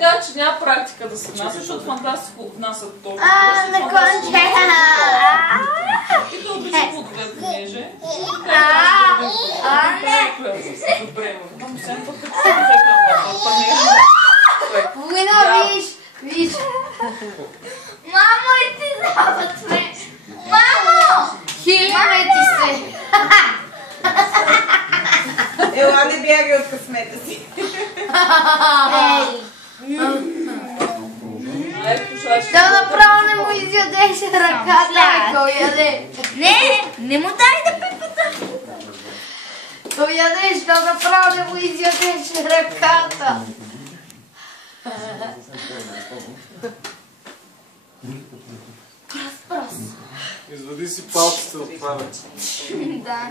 каза, че няма практика да се внася, защото фантастико внасят точно. На конче! И да обича плодове понеже. Добре, но сега пък като се взеха панера. Война, виж! Мамо, и ти запътвай! Мамо! Хилиме ти се! Ела, не бягай от късмета си. Да направо не му изядеш ръката, ако яде. Не му дай да пипата. То ядеш, да направо не му изядеш ръката. Пръс. Извади си палците от това. Да.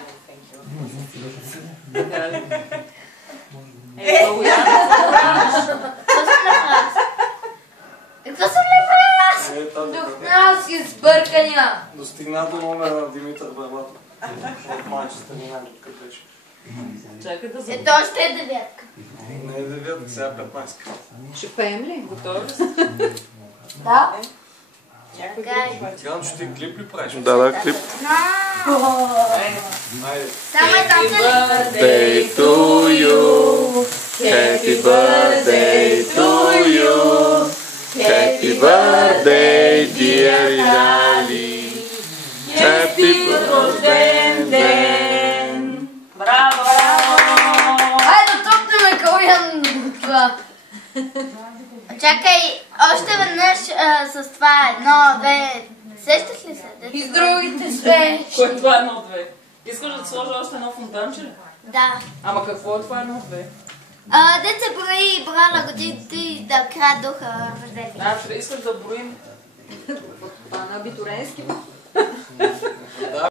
Какво съм направила аз? Духна си сбъркания. Достигна до номера на Димитър Барбатов. От майчета ни най-къде беше. Чакай да Ето още е девятка. Не е 9, сега 15. Ще пеем ли? готови ли? Да. Тиган, че ти клип ли правиш? Да, клип. Само е там Birthday to you. Happy birthday to you. Happy birthday, dear Lali. Happy рожден ден. Браво! Айде, топнеме Калуян това. Чакай, още веднъж с това едно, две. Сещаш ли се? И с другите две. Кое е това едно-две? Искаш да ти сложа още едно фонтанче ли? Да. Ама какво е това едно-две? Деца брои брала годините и да крадоха рождение. Значи, искаш да броим На абитуренски.